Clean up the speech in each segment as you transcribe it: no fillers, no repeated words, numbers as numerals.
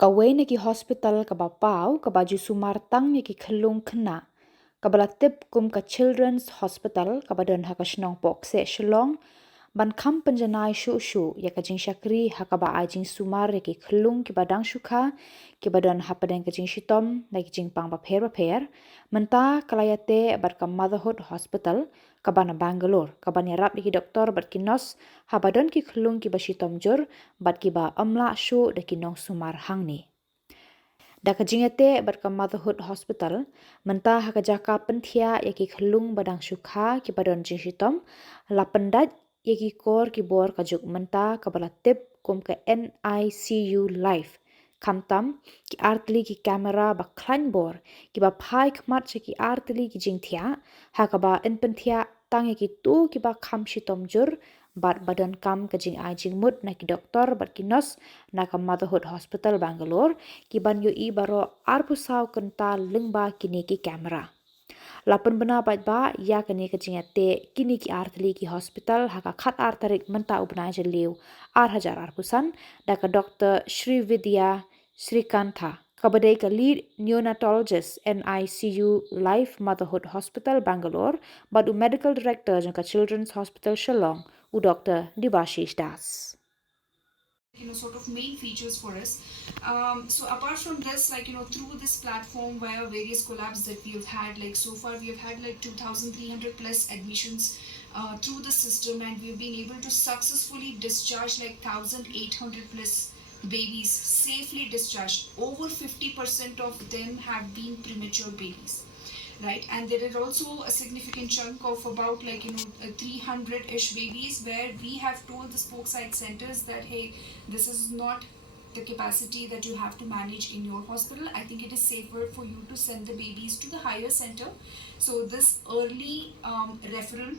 Kawai na ki hospital ka ba pau ka ba Jingsumar tang ni ki Khyllung khna ka bala tip kum ka Children's Hospital ka ba don ha ka Shnong pok se Shillong ban kham Pynjanai shu ya ka Jingshakri ha ka ba ai Jingsumar ya ki Khyllung ki ba dang shukha ki ba don ha padang ka Jingshitom na ki Jingpang ba pher menta kalayate bar ka Motherhood Hospital ka ba na Bangalore ka ba ni rap ki doktor bat ki nos ha ba don ki Khyllung ki ba shitom jur bat ki ba amla shu da ki nong sumar hang ni Daka jingate bar ka Motherhood Hospital, menta haka jaka penthia yaki Khyllung badang syukha ki badon jingshitom, la pendat yaki kor ki bor ka juk menta ka bala tip kum ka NICU live. Kamtam ki artli ki kamera ba klan bor ki ba phai khmat ki artli ki jingthia haka ba in penthia tang yaki tu ki ba kham shitom jur bat badan kam ka jing ai jing mut na ki doktor bat ki nos na ka Motherhood Hospital Bangalore ki ban yu i baro arpusaw kenta lingba kini ki kamera. Lapan bena bat ba ya kini ka jingate kini ki artli ki hospital haka khat artarik menta ubna jeliu hajar arpusan da ka Dr. Shri Vidya Srikantha kabadai ka lead neonatologist NICU Life Motherhood Hospital Bangalore badu medical director jangka Children's Hospital Shillong u Dr. Debashish Das. Sort of main features for us. So apart from this, through this platform via various collabs that we have had, so far we have had 2,300 plus admissions through the system, and we've been able to successfully discharge 1,800 plus babies safely discharged. Over 50% of them have been premature babies, right? And there is also a significant chunk of about 300-ish babies where we have told the spoke site centers that, hey, this is not the capacity that you have to manage in your hospital. I think it is safer for you to send the babies to the higher center. So this early referral,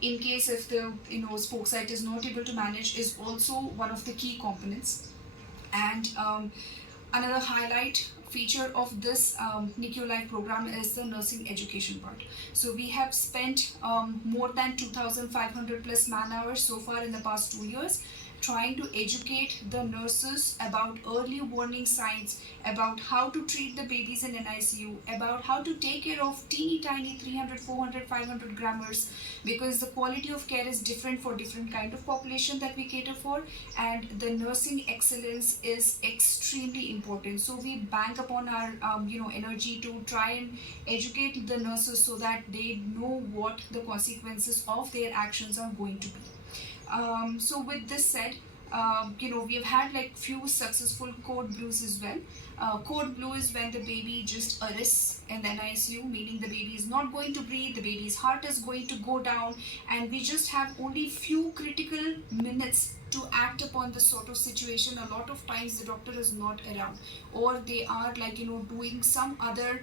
in case if the spoke site is not able to manage, is also one of the key components. And another highlight feature of this NICU Life program is the nursing education part. So we have spent more than 2,500 plus man hours so far in the past 2 years trying to educate the nurses about early warning signs, about how to treat the babies in NICU, about how to take care of teeny tiny 300, 400, 500 grammars, because the quality of care is different for different kind of population that we cater for, and the nursing excellence is extremely important. So we bank upon our energy to try and educate the nurses so that they know what the consequences of their actions are going to be. So with this said, we have had few successful code blues as well. Code blue is when the baby just arrests in the NICU, meaning the baby is not going to breathe, the baby's heart is going to go down, and we just have only few critical minutes to act upon this sort of situation. A lot of times the doctor is not around, or they are doing some other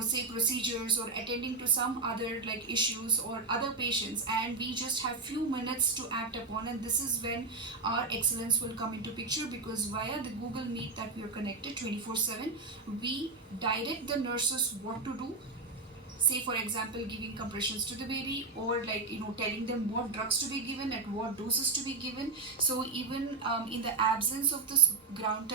say procedures or attending to some other issues or other patients, and we just have few minutes to act upon, and this is when our excellence will come into picture, because via the Google Meet that we are connected 24/7, we direct the nurses what to do. Say for example, giving compressions to the baby, or telling them what drugs to be given, at what doses to be given. So even in the absence of this ground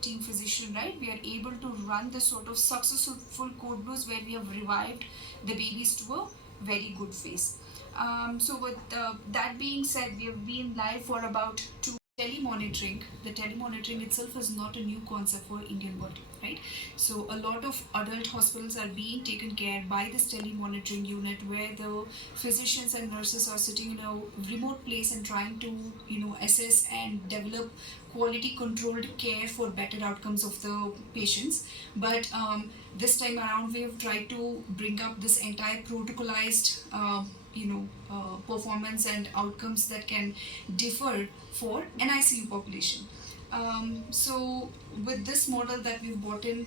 team physician, right, we are able to run this sort of successful code blues where we have revived the babies to a very good phase. So with that being said, we have been live for about 2. Tele monitoring, the tele monitoring itself is not a new concept for Indian world, right? So a lot of adult hospitals are being taken care by this tele monitoring unit, where the physicians and nurses are sitting in a remote place and trying to assess and develop quality controlled care for better outcomes of the patients. But this time around, we have tried to bring up this entire protocolized performance and outcomes that can differ for an ICU population. So with this model that we've brought in,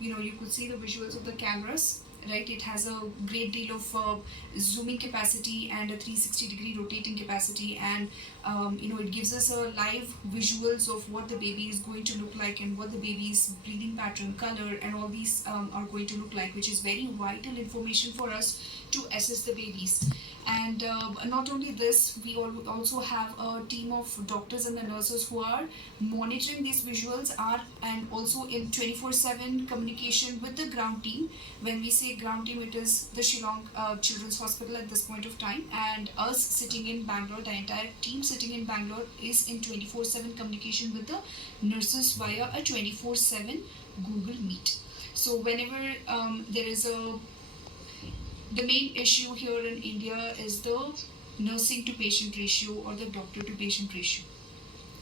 you could see the visuals of the cameras, right? It has a great deal of zooming capacity and a 360-degree rotating capacity, and it gives us a live visuals of what the baby is going to look like and what the baby's breathing pattern, color, and all these are going to look like, which is very vital information for us to assess the babies. And not only this, we also have a team of doctors and the nurses who are monitoring these visuals are and also in 24/7 communication with the ground team. When we say ground team, it is the Shillong Children's Hospital at this point of time, and us sitting in Bangalore, the entire team sitting in Bangalore is in 24/7 communication with the nurses via a 24/7 Google Meet. So whenever there is the main issue here in India is the nursing to patient ratio or the doctor to patient ratio.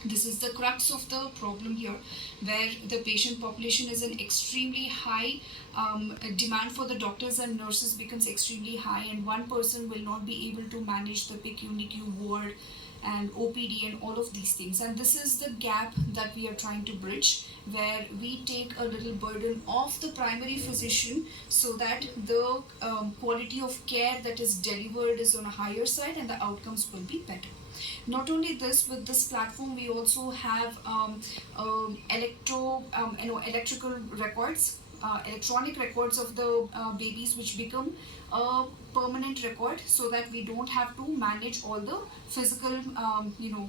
This is the crux of the problem here, where the patient population is an extremely high demand for the doctors and nurses becomes extremely high, and one person will not be able to manage the PICU, NICU, ward, and OPD and all of these things. And this is the gap that we are trying to bridge, where we take a little burden off the primary physician so that the quality of care that is delivered is on a higher side and the outcomes will be better. Not only this, with this platform we also have electrical records, electronic records of the babies, which become a permanent record, so that we don't have to manage all the physical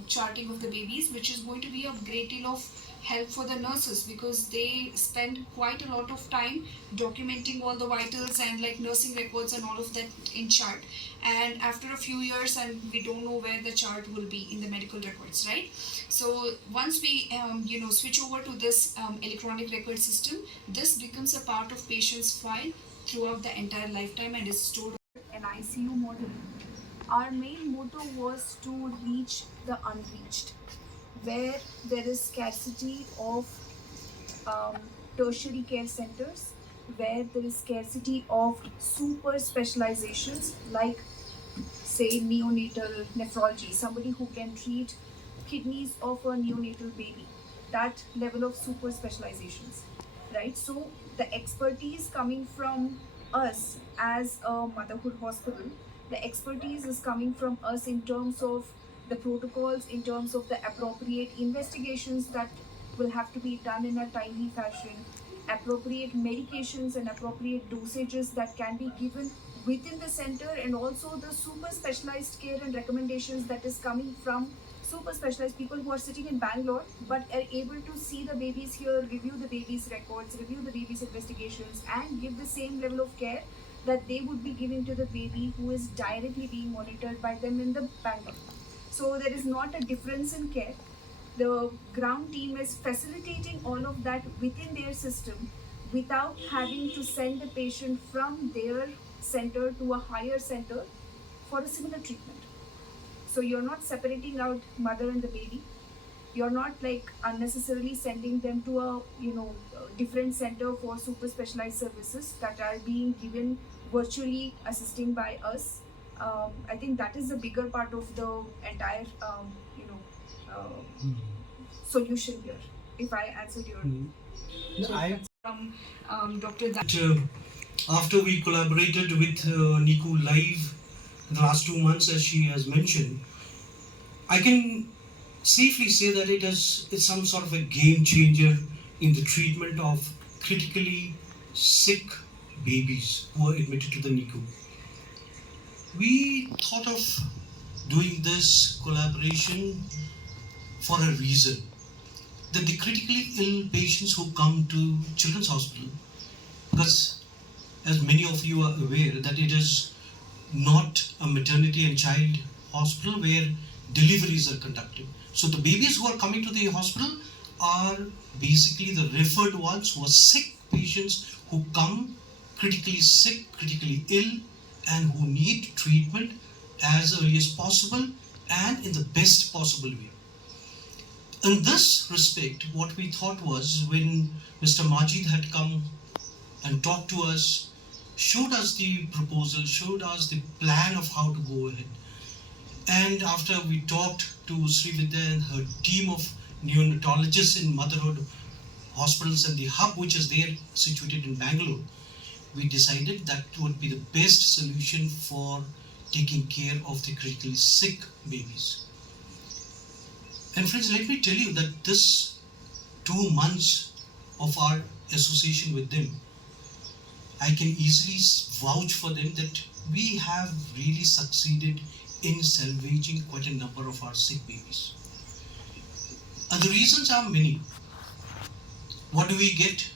charting of the babies, which is going to be a great deal of help for the nurses, because they spend quite a lot of time documenting all the vitals and like nursing records and all of that in chart, and after a few years and we don't know where the chart will be in the medical records, right? So once we switch over to this electronic record system, this becomes a part of patient's file throughout the entire lifetime and is stored an ICU model. Our main motto was to reach the unreached, where there is scarcity of tertiary care centers, where there is scarcity of super specializations like say neonatal nephrology, somebody who can treat kidneys of a neonatal baby, that level of super specializations, right? So the expertise coming from us as a motherhood hospital, the expertise is coming from us in terms of the protocols, in terms of the appropriate investigations that will have to be done in a timely fashion, appropriate medications and appropriate dosages that can be given within the center, and also the super specialized care and recommendations that is coming from super specialized people who are sitting in Bangalore but are able to see the babies here, review the babies' records, review the babies' investigations, and give the same level of care that they would be giving to the baby who is directly being monitored by them in the Bangalore. So there is not a difference in care. The ground team is facilitating all of that within their system without having to send the patient from their center to a higher center for a similar treatment. So you're not separating out mother and the baby. You're not like unnecessarily sending them to a different center for super specialized services that are being given virtually, assisting by us. I think that is the bigger part of the entire solution here. If I answered your from Dr. After we collaborated with NICU Live the last 2 months, as she has mentioned, I can safely say that it's some sort of a game changer in the treatment of critically sick babies who are admitted to the NICU. We thought of doing this collaboration for a reason, that the critically ill patients who come to Children's Hospital, because as many of you are aware that it is not a maternity and child hospital where deliveries are conducted. So the babies who are coming to the hospital are basically the referred ones who are sick patients who come critically sick, critically ill, and who need treatment as early as possible and in the best possible way. In this respect, what we thought was, when Mr. Majid had come and talked to us, showed us the proposal, showed us the plan of how to go ahead. And after we talked to Srividya and her team of neonatologists in motherhood hospitals and the hub which is there situated in Bangalore, we decided that would be the best solution for taking care of the critically sick babies. And friends, let me tell you that this 2 months of our association with them, I can easily vouch for them that we have really succeeded in salvaging quite a number of our sick babies. And the reasons are many. What do we get?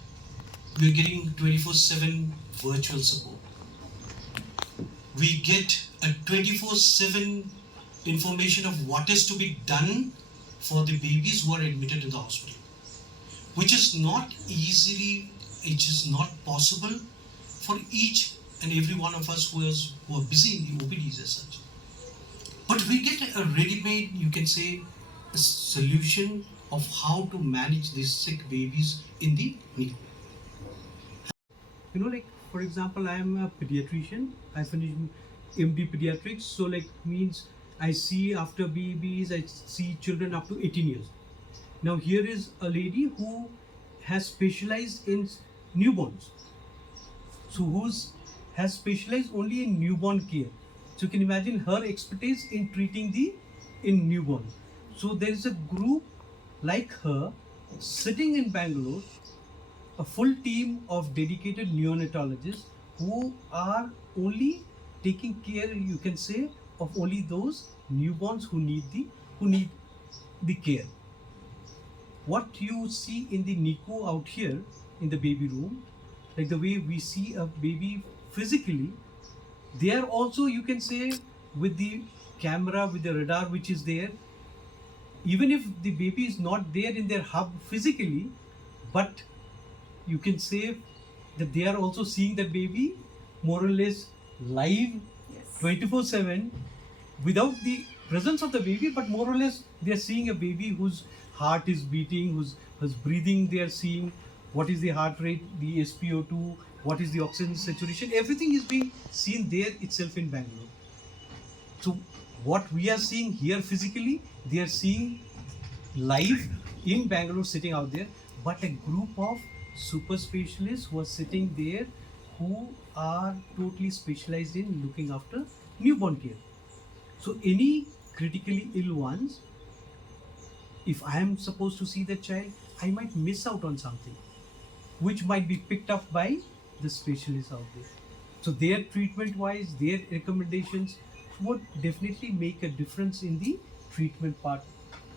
We're getting 24/7 virtual support. We get a 24/7 information of what is to be done for the babies who are admitted in the hospital, which is not possible for each and every one of us who are busy in the OPDs as such. But we get a ready-made, you can say, a solution of how to manage these sick babies in the NEHU. Like for example, I am a pediatrician. I finished MD pediatrics, so means I see after babies, I see children up to 18 years. Now here is a lady who has specialized in newborns, so has specialized only in newborn care. So you can imagine her expertise in treating in newborn. So there is a group like her sitting in Bangalore, a full team of dedicated neonatologists who are only taking care, you can say, of only those newborns who need the care. What you see in the NICU out here in the baby room, like the way we see a baby physically, they are also, you can say, with the camera, with the radar which is there, even if the baby is not there in their hub physically, but you can say that they are also seeing that baby more or less live, 24/7, without the presence of the baby, but more or less they are seeing a baby whose heart is beating, whose breathing they are seeing, what is the heart rate, the SpO2, what is the oxygen saturation, everything is being seen there itself in Bangalore. So what we are seeing here physically, they are seeing live in Bangalore sitting out there, but a group of super specialists who are sitting there who are totally specialized in looking after newborn care. So any critically ill ones, if I am supposed to see the child, I might miss out on something which might be picked up by the specialists out there. So their treatment wise, their recommendations would definitely make a difference in the treatment part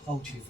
out here.